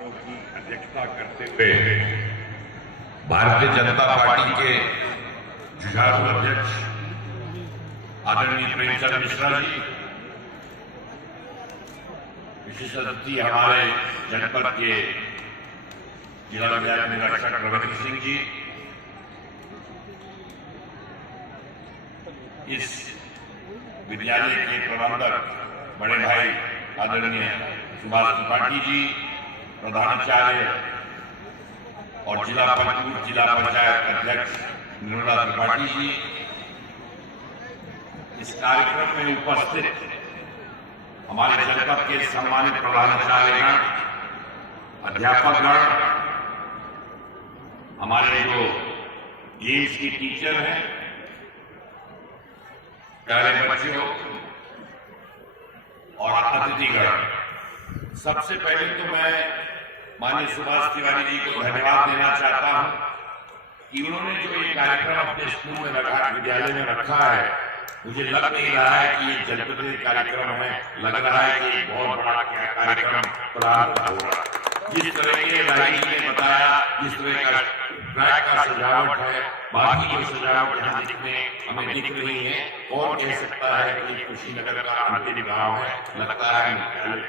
समारोह की अध्यक्षता करते हुए भारतीय जनता पार्टी के जुझारू अध्यक्ष आदरणीय प्रेमचंद मिश्रा जी, विशेष अतिथि हमारे जनपद के जिला विधायक निरीक्षक रविंद्र सिंह जी, इस विद्यालय के प्रबंधक बड़े भाई आदरणीय सुभाष त्रिपाठी जी, प्रधानाचार्य और जिला पंचायत अध्यक्ष निर्मला त्रिपाठी जी, इस कार्यक्रम में उपस्थित हमारे जनपद के सम्मानित प्रधानाचार्यगण, अध्यापकगण, हमारे जो गेम्स की टीचर हैं, प्यारे बच्चों और अतिथिगण, सबसे पहले तो मैं माननीय सुभाष तिवारी जी को धन्यवाद देना चाहता हूं कि उन्होंने जो ये कार्यक्रम अपने स्कूल में विद्यालय में रखा है, मुझे लग नहीं रहा है कि ये जनपदीय कार्यक्रम है, लग रहा है कि बहुत बड़ा कार्यक्रम प्रारंभ होगा। जिस तरह के राय जी ने बताया, जिस तरह का ट्रैक का सजावट है, बाकी जो सजावट यहाँ हमें दिख रही है, कौन कह सकता है कि कुशीनगर का अंतिम गांव है, लगता है मुख्यालय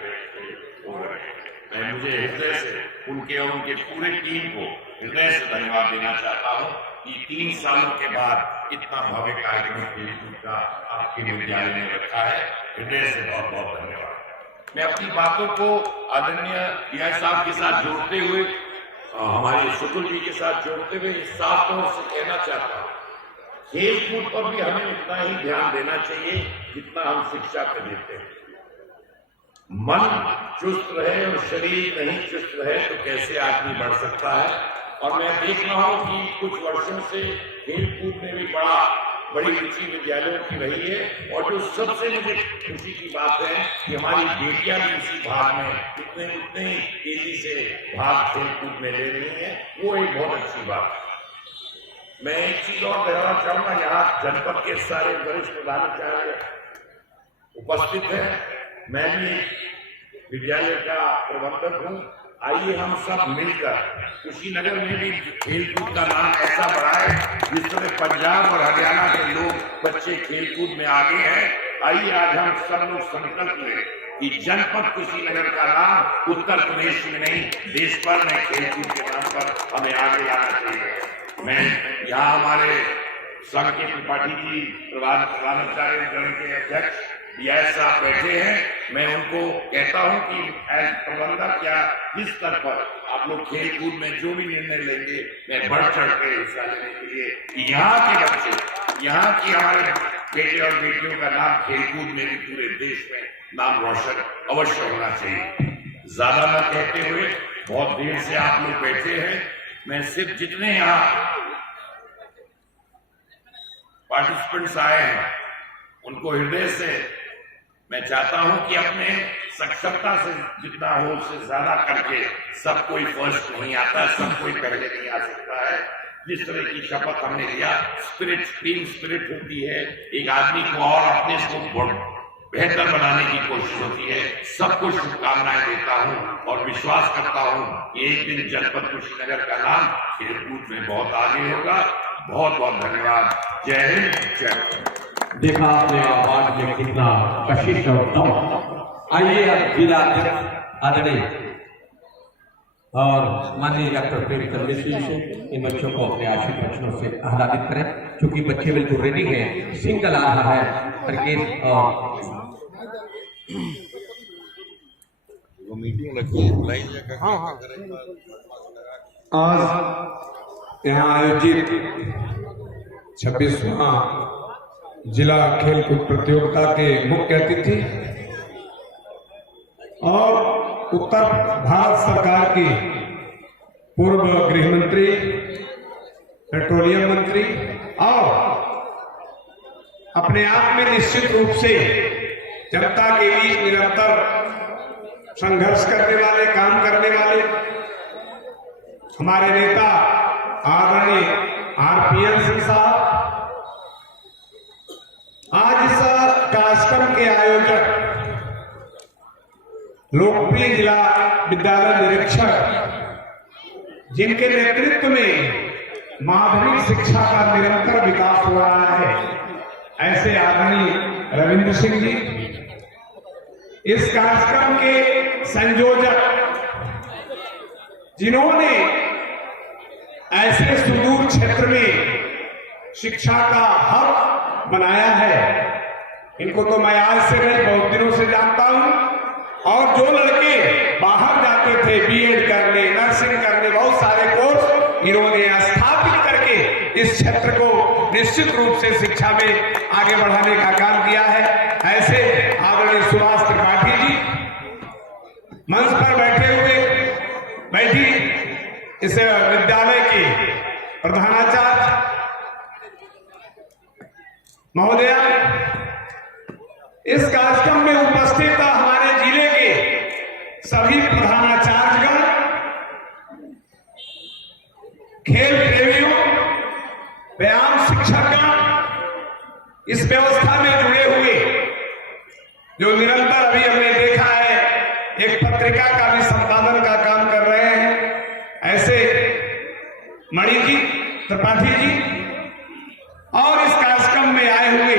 हो रहे हैं। मैं मुझे हृदय से उनके और उनके पूरे टीम को हृदय से धन्यवाद देना चाहता हूँ कि 3 सालों के बाद इतना भव्य कार्यक्रम का आपके विद्यालय ने रखा है। हृदय से बहुत बहुत धन्यवाद। मैं अपनी बातों को आदरणीय डीआई साहब के साथ जोड़ते हुए, हमारे शुक्ल जी के साथ जोड़ते हुए साफ तौर से कहना चाहता हूँ, खेल कूद पर भी हमें इतना ही ध्यान देना चाहिए जितना हम शिक्षा पर देते हैं। मन चुस्त रहे और शरीर नहीं चुस्त रहे तो कैसे आदमी बढ़ सकता है। और मैं देख रहा हूं कि कुछ वर्षों से खेल कूद में भी बड़ी रुचि विद्यालयों की रही है। और जो सबसे मुझे खुशी की बात है कि हमारी बेटियां भी इसी भाग में उतने तेजी से भाग खेल कूद में ले रही हैं, वो एक बहुत अच्छी बात है। मैं एक चीज और कहना चाहूंगा, यहाँ जनपद के सारे वरिष्ठ प्रधानाचार्य उपस्थित हैं, मैं भी विद्यालय का प्रबंधक हूँ। आइए हम सब मिलकर कुशीनगर में भी खेलकूद का नाम ऐसा बढ़ाए जिस तरह पंजाब और हरियाणा के लोग बच्चे खेलकूद में आगे हैं। आइए आज हम सब लोग संकल्प लें कि जनपद कुशीनगर का नाम उत्तर प्रदेश में नहीं, देश भर में खेलकूद के नाम पर हमें आगे लाना चाहिए। मैं यहाँ हमारे संघ के त्रिपाठी जी प्रधानाचार्य के अध्यक्ष डीआई साहब बैठे हैं, मैं उनको कहता हूं कि प्रबंधक या जिस स्तर पर आप लोग खेल कूद में जो भी निर्णय लेंगे, मैं बढ़ चढ़ कर हिस्सा लेने के लिए यहाँ के बच्चे, यहाँ की हमारे बेटे और बेटियों का नाम खेल कूद में भी पूरे देश में नाम रोशन अवश्य होना चाहिए। ज्यादा न कहते हुए, बहुत देर से आप लोग बैठे हैं, मैं सिर्फ जितने यहाँ पार्टिसिपेंट्स आए हैं उनको हृदय से मैं चाहता हूं कि अपने सक्षमता से जितना हो उससे ज्यादा करके, सब कोई फर्स्ट नहीं आता, सब कोई पहले नहीं आ सकता है। जिस तरह की शपथ हमने लिया, स्पिरिट, टीम स्पिरिट होती है, एक आदमी को और अपने को बेहतर बनाने की कोशिश होती है। सबको शुभकामनाएं देता हूं और विश्वास करता हूं कि एक दिन जनपद कुशीनगर का नाम खेलकूद में बहुत आगे होगा। बहुत बहुत धन्यवाद। जय हिंद, जय हिंद। देखा आपने आवाज में कितना कशिश और दम। आइए अब जिला आदरणीय और माननीय डॉक्टर प्रेमचंद मिश्रा से इन बच्चों को अपने आशीर्वचनों से आह्लादित करें। चूंकि बच्चे बिल्कुल रेडी हैं, सिंगल आ रहा है प्रकेश और वो मीटिंग रखी है, बुलाई जाकर। हाँ। आज यहाँ आयोजित 26वां जिला खेलकूद प्रतियोगिता के मुख्य अतिथि और उत्तर भारत सरकार की पूर्व गृह मंत्री, पेट्रोलियम मंत्री और अपने आप में निश्चित रूप से जनता के बीच निरंतर संघर्ष करने वाले, काम करने वाले हमारे नेता आदरणीय आरपीएन सिंह साहब, आज इस कार्यक्रम के आयोजक लोकप्रिय जिला विद्यालय निरीक्षक, जिनके नेतृत्व में माध्यमिक शिक्षा का निरंतर विकास हो रहा है, ऐसे आदरणीय रविंद्र सिंह जी, इस कार्यक्रम के संयोजक, जिन्होंने ऐसे सुदूर क्षेत्र में शिक्षा का हब बनाया है, इनको तो मैं आज से नहीं बहुत दिनों से जानता हूं। और जो लड़के बाहर जाते थे बीएड करने, नर्सिंग करने, बहुत सारे कोर्स इन्होंने स्थापित करके इस क्षेत्र को निश्चित रूप से शिक्षा में आगे बढ़ाने का काम किया है। ऐसे आदरणीय सुभाष त्रिपाठी जी मंच पर बैठी इस विद्यालय की प्रधानाचार्य महोदया, इस कार्यक्रम में उपस्थित हमारे जिले के सभी प्रधानाचार्यगण, खेल प्रेमियों, व्यायाम शिक्षकगण, इस व्यवस्था में जुड़े हुए, जो निरंतर अभी हमने देखा है एक पत्रिका का भी संपादन का काम कर रहे हैं, ऐसे मणि जी, त्रिपाठी जी, और इस कार्यक्रम में आए हुए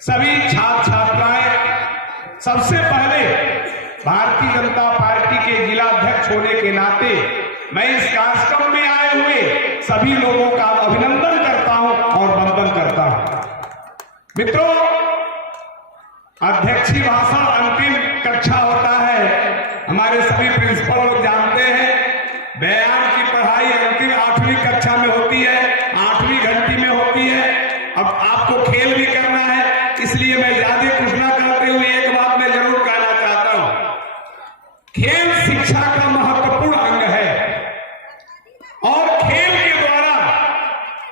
सभी छात्र छात्राएं, सबसे पहले भारतीय जनता पार्टी के जिला अध्यक्ष होने के नाते मैं इस कार्यक्रम में आए हुए सभी लोगों का अभिनंदन करता हूं और वंदन करता हूं। मित्रों, अध्यक्षीय भाषण अंतिम कक्षा होता है, हमारे सभी प्रिंसिपल लोग जानते हैं। व्यायाम की पढ़ाई अंतिम 8वीं कक्षा में होती है, 8वीं घंटी में होती है। अब आपको खेल भी करना है, इसलिए मैं ज्यादा कुछ ना करते हुए एक बात मैं जरूर कहना चाहता हूं, खेल शिक्षा का महत्वपूर्ण अंग है और खेल के द्वारा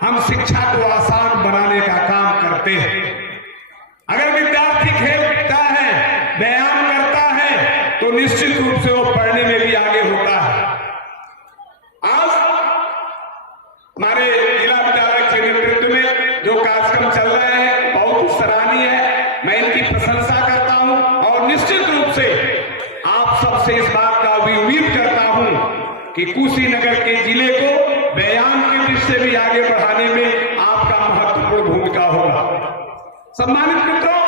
हम शिक्षा को आसान बनाने का काम करते हैं। अगर विद्यार्थी खेलता है, व्यायाम करता है, तो निश्चित रूप से वो पढ़ने में भी आगे होता है। आज हमारे जिला विद्यालय के नेतृत्व में जो कार्यक्रम चल रहे हैं बहुत सराहनीय है, मैं इनकी प्रशंसा करता हूं और निश्चित रूप से आप सबसे इस बात का भी उम्मीद करता हूं कि कुशीनगर के जिले को व्यायाम के दृष्टि से भी आगे बढ़ाने में आपका महत्वपूर्ण भूमिका होगा। सम्मानित मित्रों,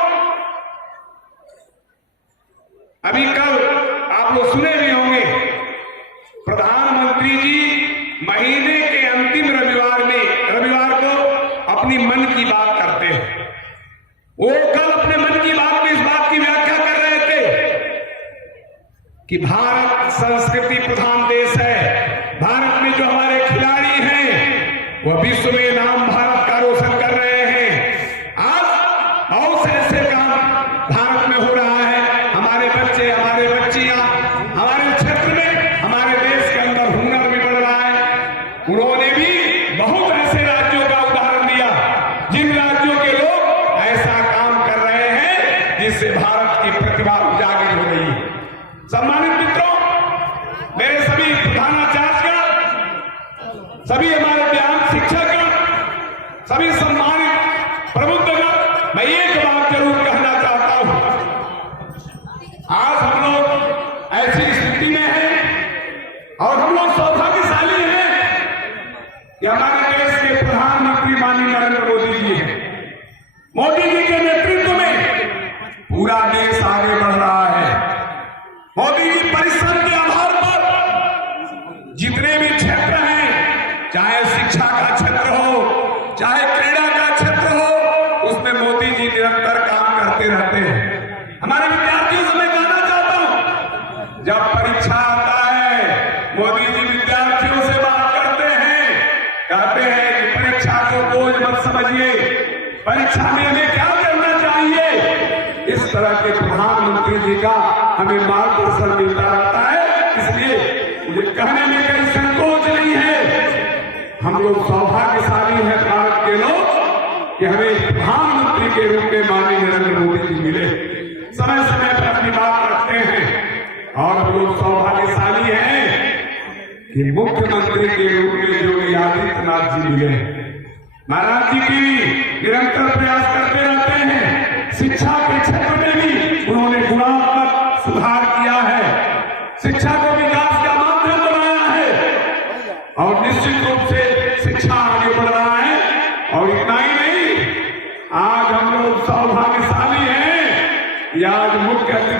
अभी कल आप लोग सुने भी होंगे, प्रधानमंत्री जी महीने के अंतिम रविवार को अपनी मन की बात करते हैं। वो कल अपने मन की बात में इस बात की व्याख्या कर रहे थे कि भारत संस्कृति प्रधान देश है, भारत में जो हमारे खिलाड़ी हैं वह विश्व में नाम भारत का रोशन कर रहे हैं। आज बहुत से ऐसे काम भारत में हो रहा है, हमारे बच्चे, हमारे बच्चियां, हमारे क्षेत्र में, हमारे देश के अंदर हुनर भी बढ़ रहा है। उन्होंने भी बहुत ऐसे राज्यों का उदाहरण दिया जिन राज्यों के लोग ऐसा काम कर रहे हैं जिससे भारत की प्रतिभा उजागर हो रही है। सम्मानित मित्रों, मेरे सभी प्रधानाचार्य, सभी हमारे व्यायाम शिक्षक, सभी सम्मानित प्रबुद्धगण, मैं एक बात जरूर कहना चाहता हूं, आज हम लोग ऐसी स्थिति में हैं और हम लोग सौभाग्यशाली हैं कि हमारे देश के प्रधानमंत्री माननीय नरेंद्र मोदी जी हैं। मोदी जी के नेतृत्व में पूरा देश आगे बढ़ रहा है। मोदी जी परिश्रम के आधार पर जितने भी क्षेत्र हैं, चाहे शिक्षा का क्षेत्र हो, चाहे क्रीड़ा का क्षेत्र हो, उसमें मोदी जी निरंतर काम करते रहते हैं। हमारे विद्यार्थियों से मैं कहना चाहता हूं, जब परीक्षा आता है मोदी जी विद्यार्थियों से बात करते हैं, कहते हैं कि परीक्षा को बोझ मत समझिए, परीक्षा में हमें क्या करना चाहिए। इस तरह के प्रधानमंत्री जी का हमें मार्गदर्शन मिलता रहता है, इसलिए मुझे कहने में कोई संकोच नहीं है। हम लोग सौभाग्यशाली हैं भारत के लोग कि हमें प्रधानमंत्री के रूप में माननीय नरेंद्र मोदी जी मिले, समय समय पर अपनी बात रखते हैं। और हम लोग सौभाग्यशाली हैं कि मुख्यमंत्री के रूप में योगी आदित्यनाथ जी मिले। महाराज जी की निरंतर प्रयास करते रहते हैं, शिक्षा के क्षेत्र में भी उन्होंने गुणात्मक सुधार किया है।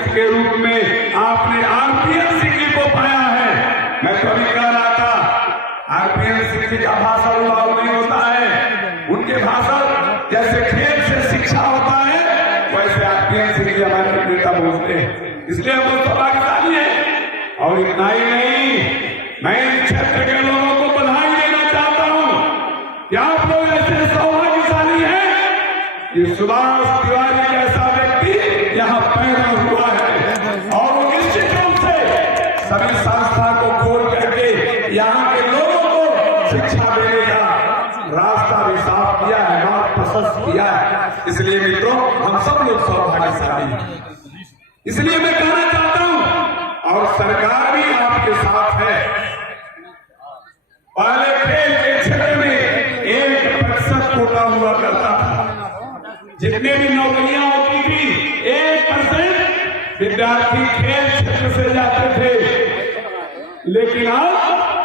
अतिथि के रूप में आपने आरपीएन सिंह जी को पाया है। मैं तो अभी कह रहा था, आरपीएन सिंह जी का भाषण उड़ाऊ नहीं होता है, उनके भाषण जैसे खेल से शिक्षा होता है, वैसे आरपीएन सिंह जी हमारे नेता बोलते हैं, इसलिए हम लोग सौभाग्यशाली हैं। और इतना ही नहीं, मैं इस क्षेत्र के लोगों को बधाई देना चाहता हूं कि आप लोग ऐसे सौभाग्यशाली हैं कि सुभाष तिवारी जैसा व्यक्ति यहाँ पैदा हुआ है और वो निश्चित रूप से सभी संस्था को खोल करके यहाँ के लोगों को शिक्षा देने का रास्ता भी साफ किया है, मार्ग प्रशस्त किया है। इसलिए मित्रों, हम सब लोग सौभाग्यशाली हैं। इसलिए मैं कहना चाहता हूं, और सरकार भी आपके साथ है। पहले खेल के क्षेत्र में 1% कोटा हुआ करता था, जितने भी नौकरियां होती थी 1% विद्यार्थी खेल क्षेत्र से जाते थे। लेकिन अब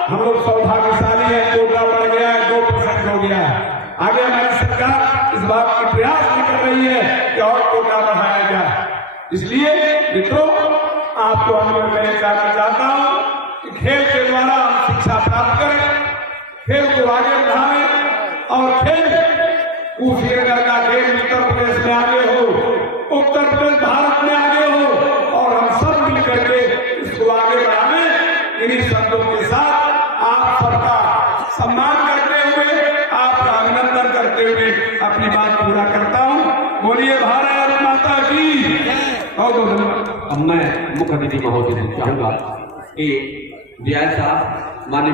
हम लोग सौभाग्यशाली है, कोटा बढ़ गया है, 2% हो गया है। आगे हमारी सरकार इस बात की प्रयास भी कर रही है कि और कोटा बढ़ाया जाए। इसलिए मित्रों, आपको अनुरोध करना चाहता हूं कि खेल के द्वारा हम शिक्षा प्राप्त करें, खेल को आगे बढ़ाएं और खेल कुशीनगर का खेल उत्तर प्रदेश में आगे हो, उत्तर प्रदेश भारत में आगे हो और हम सब मिलकर के इसको आगे बढ़ाएं। इन्हीं शब्दों के साथ आप सबका सम्मान करते हुए, आपका अभिनंदन करते हुए अपनी बात पूरा करता हूं। बोलिए भारत माता की। अब मैं मुख्य अतिथि महोदय से चाहूंगा कि DI साहब, माननीय